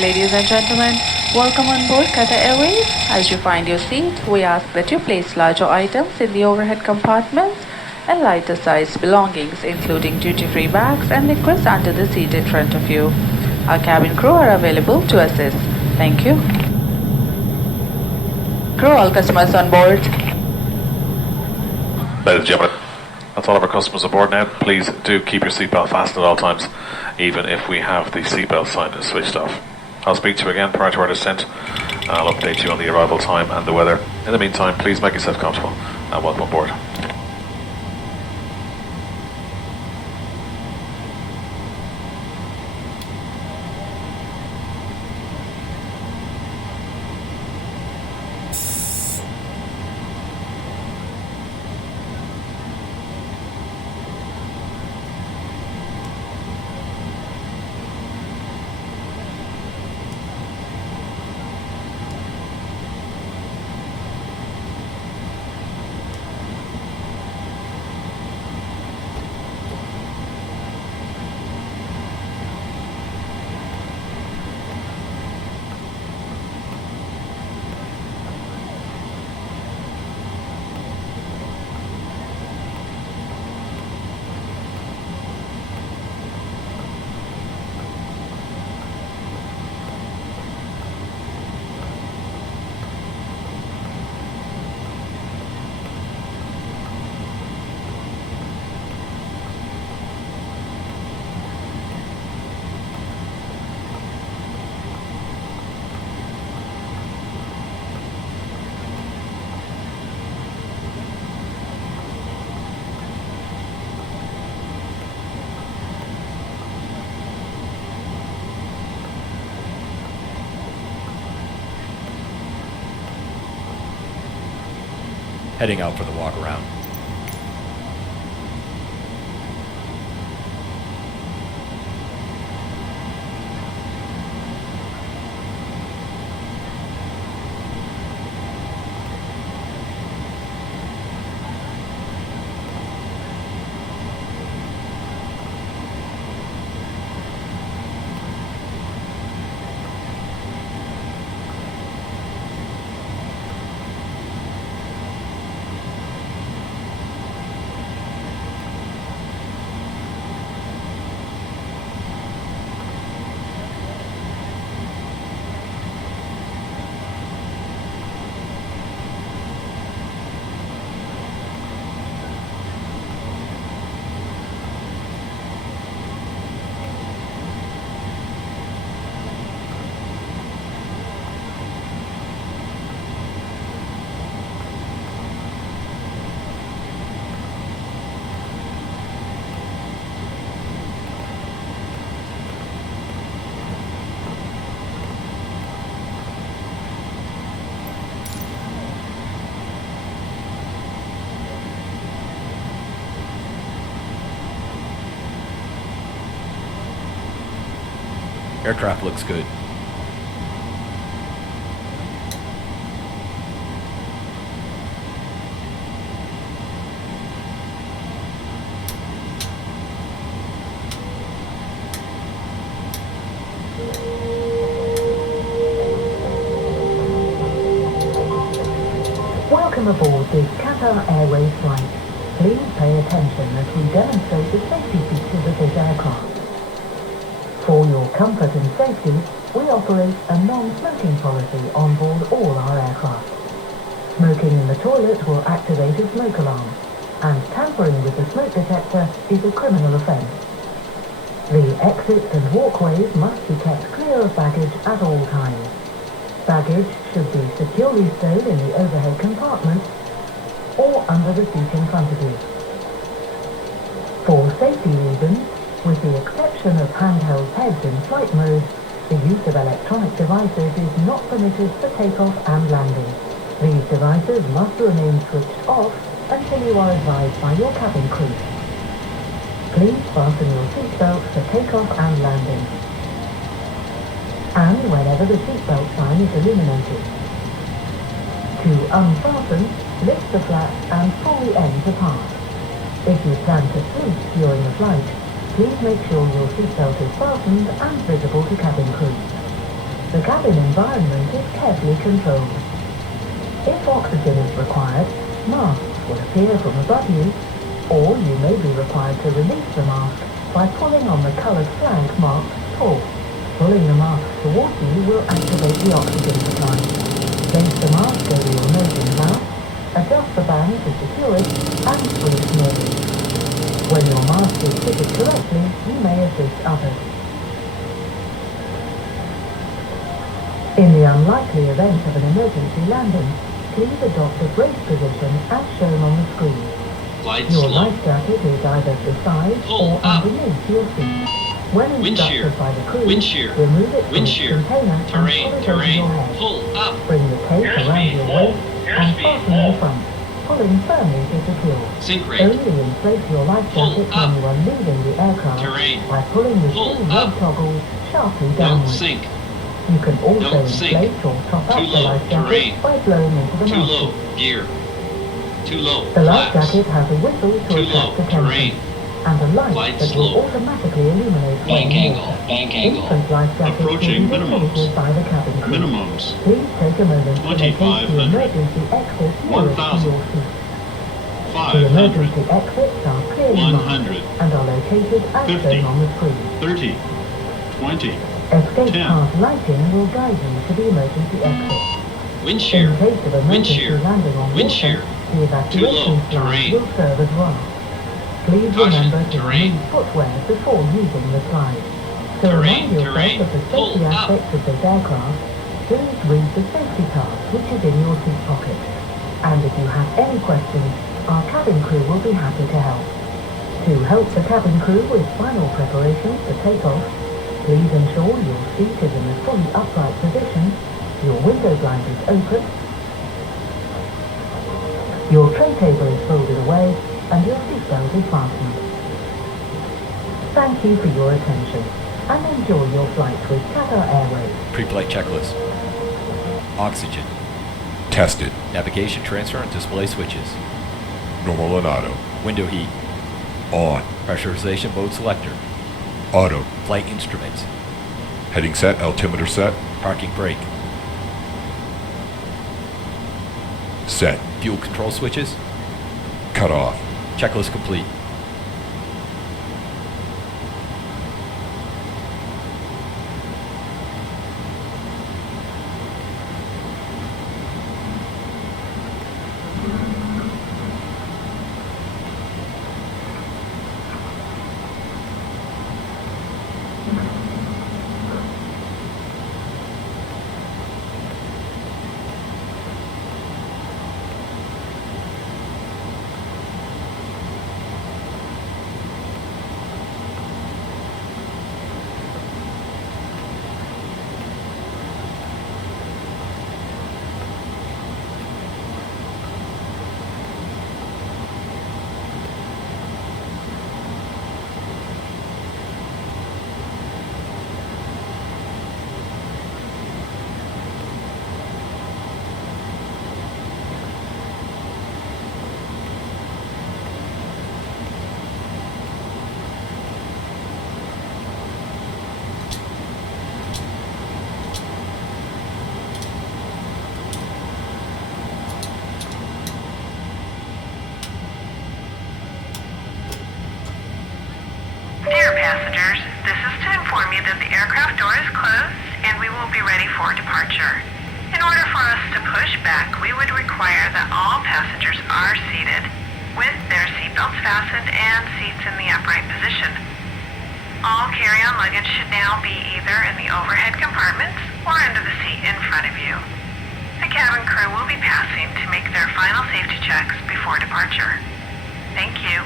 ladies and gentlemen. Welcome on board Qatar Airways. As you find your seat, we ask that you place larger items in the overhead compartments and lighter sized belongings, including duty-free bags and liquids under the seat in front of you. Our cabin crew are available to assist. Thank you. Crew, all customers on board. Ladies and gentlemen, that's all of our customers aboard now. Please do keep your seatbelt fastened at all times, even if we have the seatbelt sign switched off. I'll speak to you again prior to our descent, and I'll update you on the arrival time and the weather. In the meantime, please make yourself comfortable and welcome aboard. Heading out for the walk around. Aircraft looks good. Welcome aboard this Qatar Airways flight. Please pay attention as we demonstrate the safety features of this aircraft. For your comfort and safety, we operate a non-smoking policy on board all our aircraft. Smoking in the toilet will activate a smoke alarm, and tampering with the smoke detector is a criminal offence. The exits and walkways must be kept clear of baggage at all times. Baggage should be securely stowed in the overhead compartment or under the seat in front of you. For safety reasons, with the exception of handheld heads in flight mode, the use of electronic devices is not permitted for takeoff and landing. These devices must remain switched off until you are advised by your cabin crew. Please fasten your seatbelt for takeoff and landing, and whenever the seatbelt sign is illuminated. To unfasten, lift the flaps and pull the ends apart. If you plan to sleep during the flight, please make sure your seatbelt is fastened and visible to cabin crew. The cabin environment is carefully controlled. If oxygen is required, masks will appear from above you, or you may be required to release the mask by pulling on the coloured flag marked pull. Pulling the mask towards you will activate the oxygen supply. Place the mask over your nose and mouth, adjust the band to secure it, and breathe normally. When your mask is fitted correctly, you may assist others. In the unlikely event of an emergency landing, please adopt a brace position as shown on the screen. Your life jacket is either beside or underneath your seat. When instructed by the crew, remove it from its container and pull it over your head. Bring the tape around your waist and fasten the front, pulling firmly to secure. Only inflate your life jacket when you are leaving the aircraft by pulling the two red toggles sharply downwards. You can also inflate or top up the life jacket by blowing into the mouthpiece. The life jacket has a whistle to attract attention, and a light that will automatically illuminate when in water. Infant life jackets will be distributed by the cabin crew. Please take a moment to locate the emergency exit nearest to your seat. The emergency exits are clearly marked and are located as shown on the screen. 20. Escape path lighting will guide you to the emergency exit. In case of emergency landing on water, the evacuation slide will serve as well. Please remember to remove footwear before using the slide. To remind yourself of the safety aspects of this aircraft, please read the safety card which is in your seat pocket. And if you have any questions, our cabin crew will be happy to help. To help the cabin crew with final preparations for takeoff, please ensure your seat is in a fully upright position, your window blind is open, your tray table is folded away, and your seatbelt is fastened. Thank you for your attention, and enjoy your flight with Qatar Airways. Pre-flight checklist. Oxygen. Tested. Navigation transfer and display switches. Normal and auto. Window heat. On. Pressurization mode selector. Auto. Flight instruments. Heading set, altimeter set. Parking brake. Set. Fuel control switches. Cut off. Checklist complete. Dear passengers, this is to inform you that the aircraft door is closed and we will be ready for departure. In order for us to push back, we would require that all passengers are seated with their seatbelts fastened and seats in the upright position. All carry-on luggage should now be either in the overhead compartments or under the seat in front of you. The cabin crew will be passing to make their final safety checks before departure. Thank you.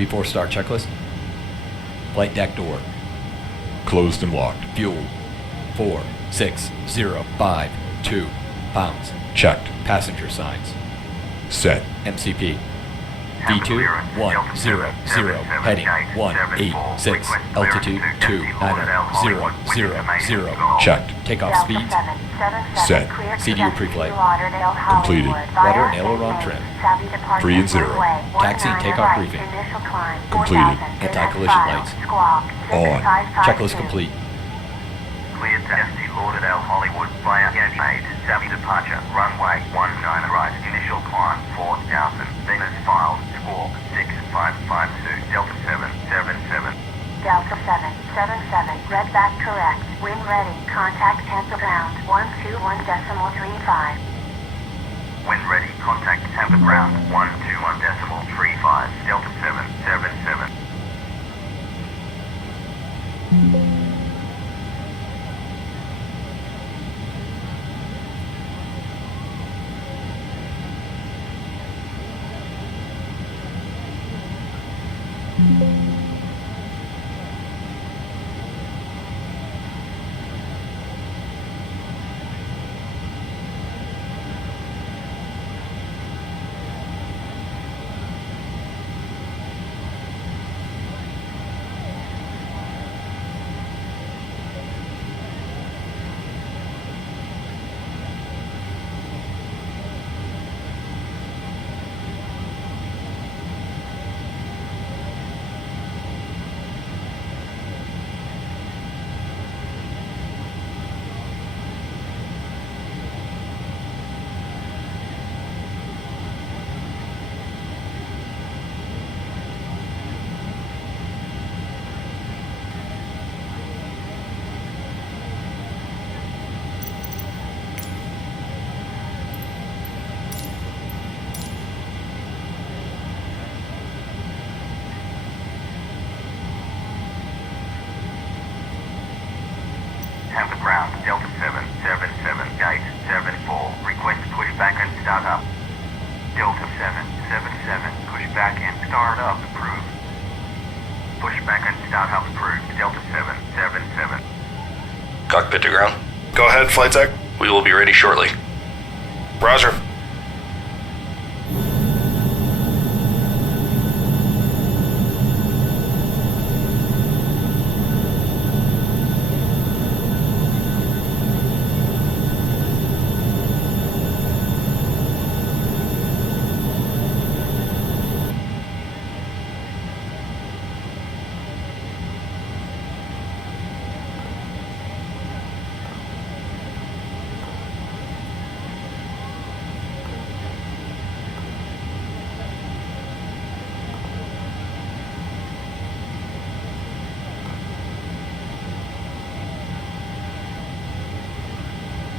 Before start checklist. Flight deck door. Closed and locked. Fuel. 4605 pounds. Checked. Passenger signs. Set. MCP. V2 100. Heading 186. Altitude 29000. Checked. Takeoff speeds. Set. CDU pre-flight. Completed. Rudder and aileron trim. 3 and 0. Taxi and takeoff briefing. Completed. Anti-collision lights. On. Checklist complete. Cleared to ST Lauderdale, Hollywood via gate 8, Savvy departure, runway 19 right, initial climb 4,000, Venus filed, squawk 6552, Delta 777. Delta 777, red back correct, wind ready, contact Tampa ground 121.35. Wind ready, contact Tampa ground 121.35, Delta 777. Tampa ground, Delta 777, gate 74, request pushback and start up. Delta 777, pushback and start up approved. Pushback and start up approved, Delta 777. Cockpit to ground. Go ahead, flight deck. We will be ready shortly. Roger.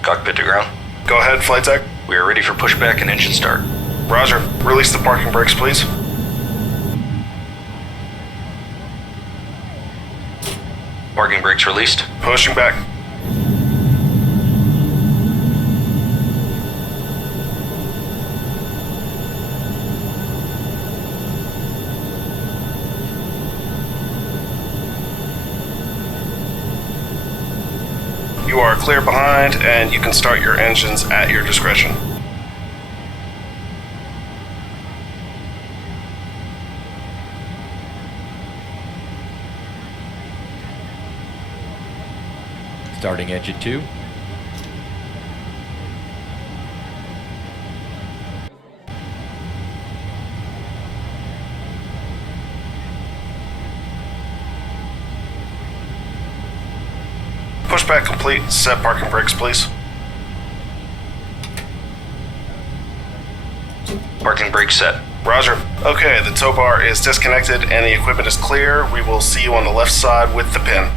Cockpit to ground. Go ahead, flight deck. We are ready for pushback and engine start. Roger. Release the parking brakes, please. Parking brakes released. Pushing back. You are clear behind, and you can start your engines at your discretion. Starting engine 2. Pushback complete. Set parking brakes, please. Parking brakes set. Roger. Okay, the tow bar is disconnected and the equipment is clear. We will see you on the left side with the pin.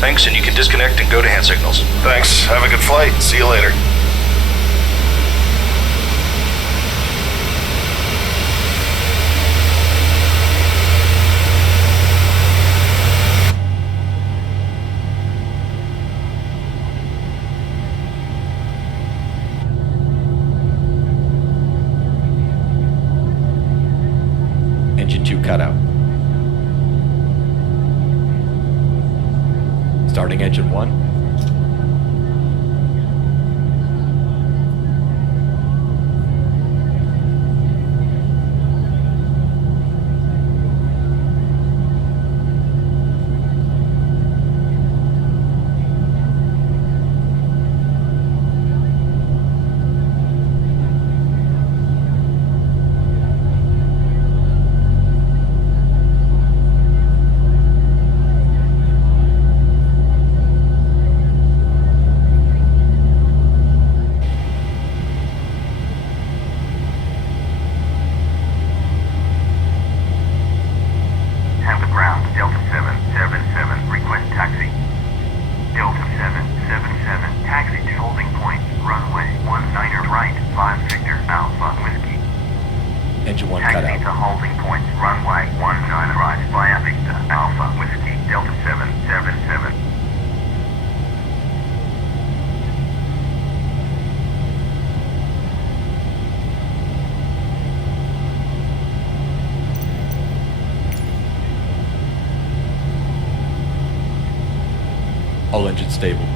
Thanks, and you can disconnect and go to hand signals. Thanks. Have a good flight. See you later. Engine 2 cutout. Starting engine 1. Hamlet ground, Delta 777, request taxi. Delta 777, taxi to holding point, runway 19 right, 5 Victor, Alpha Whiskey. Engine 1 cut Taxi out. to holding point, runway 19 right, via Victor, Alpha Whiskey, Delta 777. All engines stable.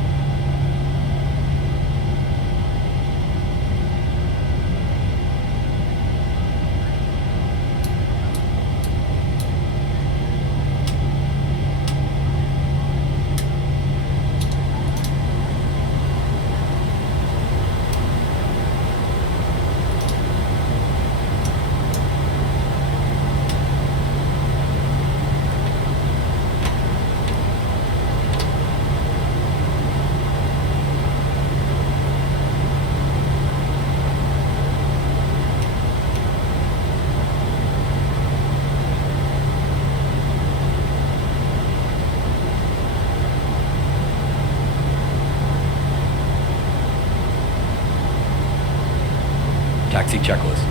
Taxi checklist.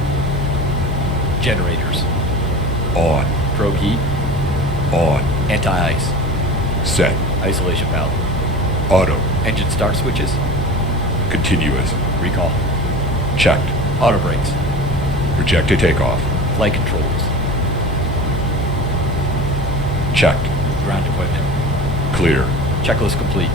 Generators. On. Probe heat. On. Anti-ice. Set. Isolation valve. Auto. Engine start switches. Continuous. Recall. Checked. Auto brakes. Rejected takeoff. Flight controls. Checked. Ground equipment. Clear. Checklist complete.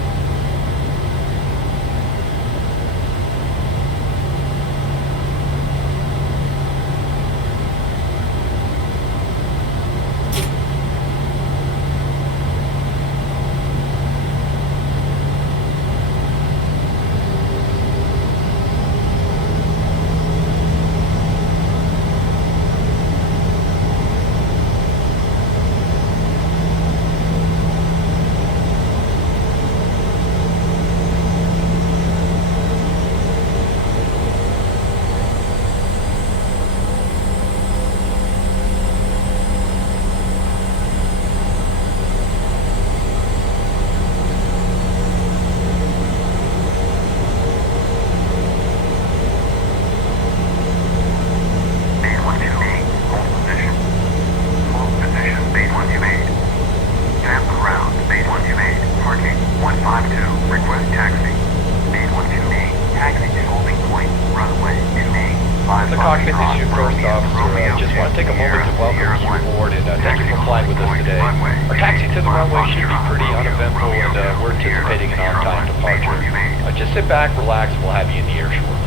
The cockpit, this is your first officer. Just want to take a moment to welcome you aboard and thank you for flying with us today. Our taxi to the runway should be pretty uneventful and we're anticipating an on-time departure. Just sit back, relax, and we'll have you in the air shortly.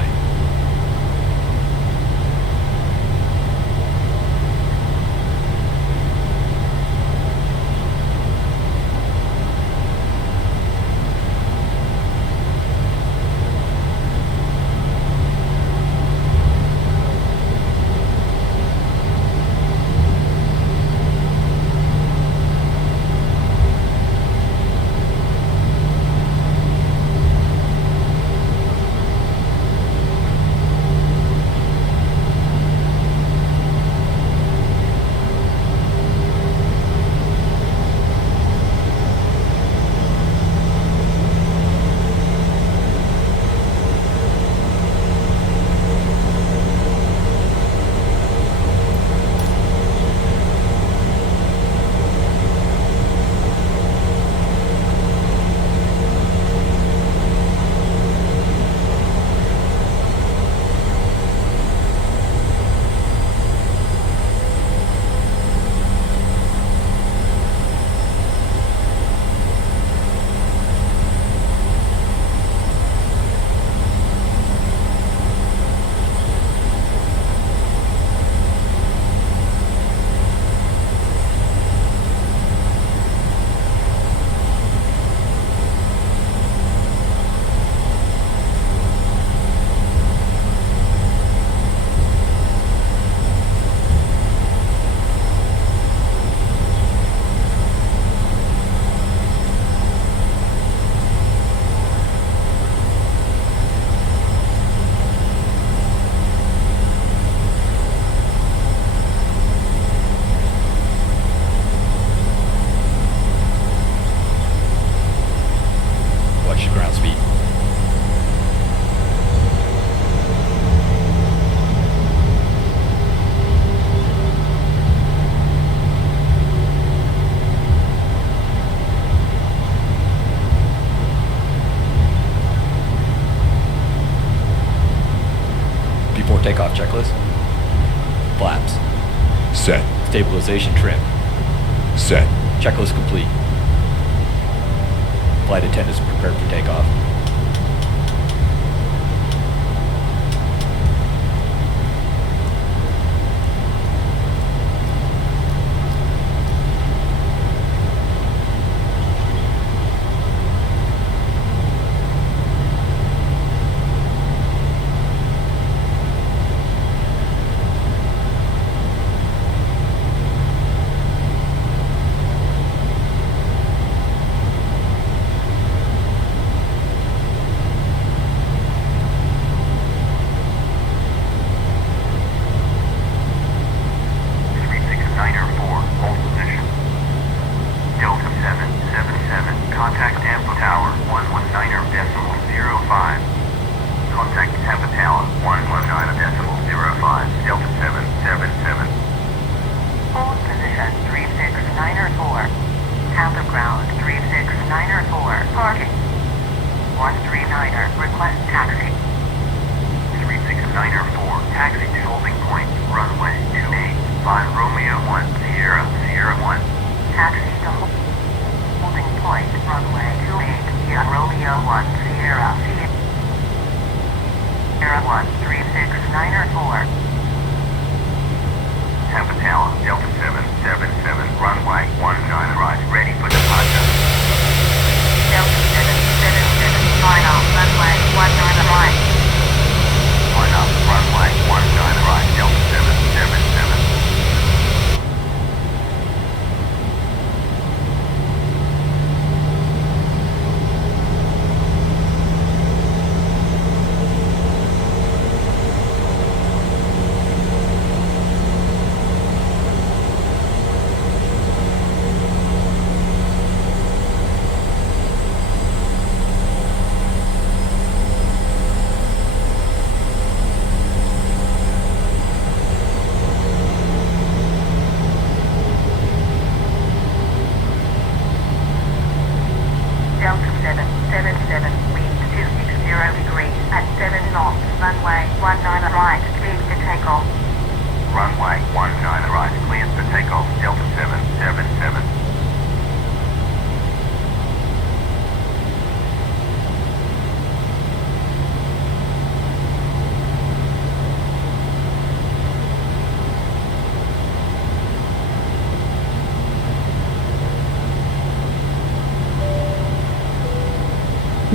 takeoff checklist. Flaps. Set. Stabilization trim. Set. Checklist complete. Flight attendants prepared for takeoff.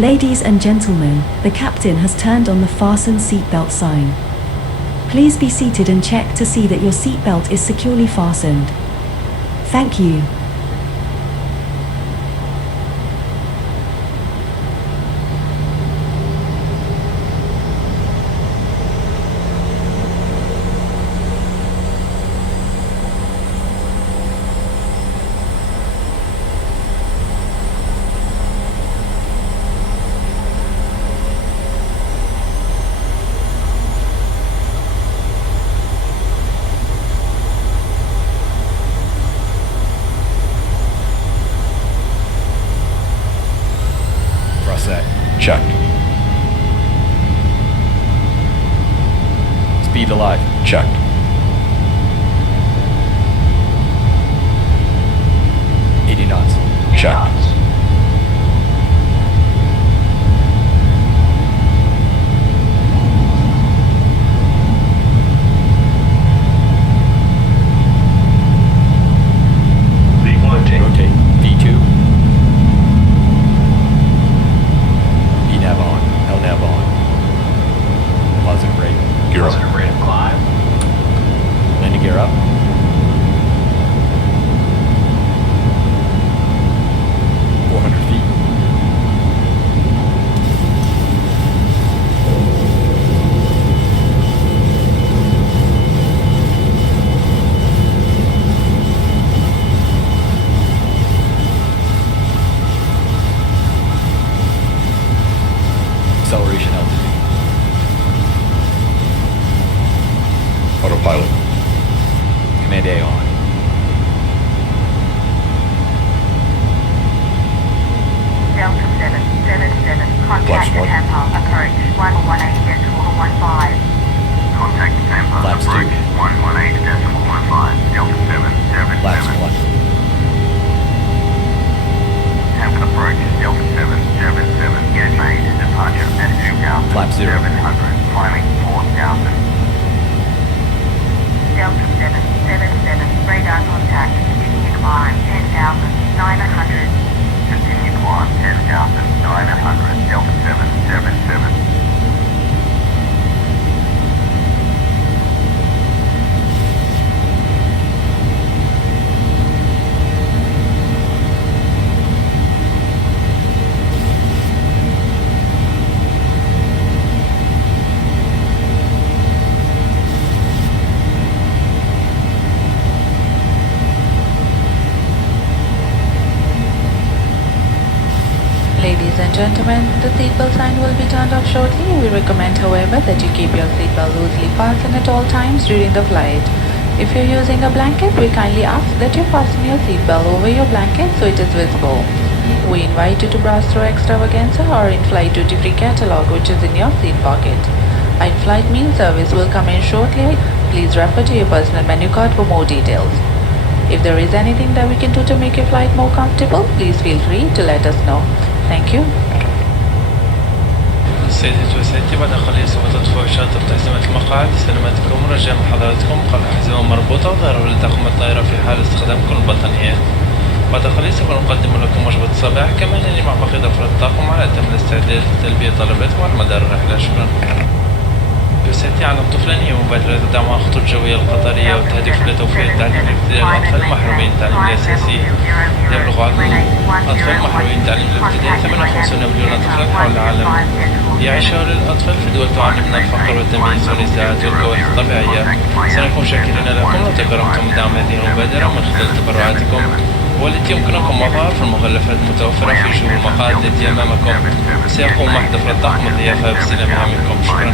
Ladies and gentlemen, the captain has turned on the fasten seatbelt sign. Please be seated and check to see that your seatbelt is securely fastened. Thank you. Checked. Speed alive. Checked. knots. Checked. Rotate. V2. V-nav on. L-nav on. Positive rate. Gear up. Positive rate of climb. Landing gear up. 400 feet. Acceleration altitude. Autopilot. Command A on. Delta 777, contact Flash one. Tampa, approach 118.15. Contact Contact Tampa Flaps 2. approach 118.15, Delta 777. Flaps 1. Tampa approach, Delta 777. Get made, departure at 2,700. Flap 0. Climbing 4,000. Delta 777, radar contact, continue climb 10,900. Continue climb 10,900, Delta 777. Ladies and gentlemen, the seatbelt sign will be turned off shortly. We recommend, however, that you keep your seatbelt loosely fastened at all times during the flight. If you're using a blanket, we kindly ask that you fasten your seatbelt over your blanket so it is visible. We invite you to browse through extravaganza or in-flight duty-free catalog, which is in your seat pocket. Our in-flight meal service will come in shortly. Please refer to your personal menu card for more details. If there is anything that we can do to make your flight more comfortable, please feel free to let us know. Thank you. سيدتي وسيدتي، بعد قليل سوف تطفئ شاطئ تحزمة المقاعد. سلامتكم ورجاء حضراتكم قل الأحزمة مربوطة وظهروا لطاقم الطائرة في حال استخدام كل البطانيات. بعد قليل سوف نقدم لكم وجبة الصباح، كما أنني مع بقية أفراد الطاقم على أتم الاستعداد لتلبية طلباتكم على مدار الرحلة. شكرا. سيأتي على الطفل أن مبادرة دعم الخطوط الجوية القطرية والتهديف لتوفير التعليم الابتدائي للأطفال المحرومين من التعليم الأساسي. يبلغ عدد الأطفال المحرومين من التعليم الابتدائي 58 مليون طفلا حول العالم. يعيش هؤلاء الأطفال في دول تعاني من الفقر والتمييز والنزاعات والكوارث الطبيعية. سنكون شاكرين لكم لو تكرمتم بدعم هذه المبادرة من خلال تبرعاتكم، والتي يمكنكم وضعها في المغلفات المتوفرة في جيوب المقاعد التي أمامكم. سيقوم أحد أفراد طاقم الضيافة باستلامها منكم. شكرا.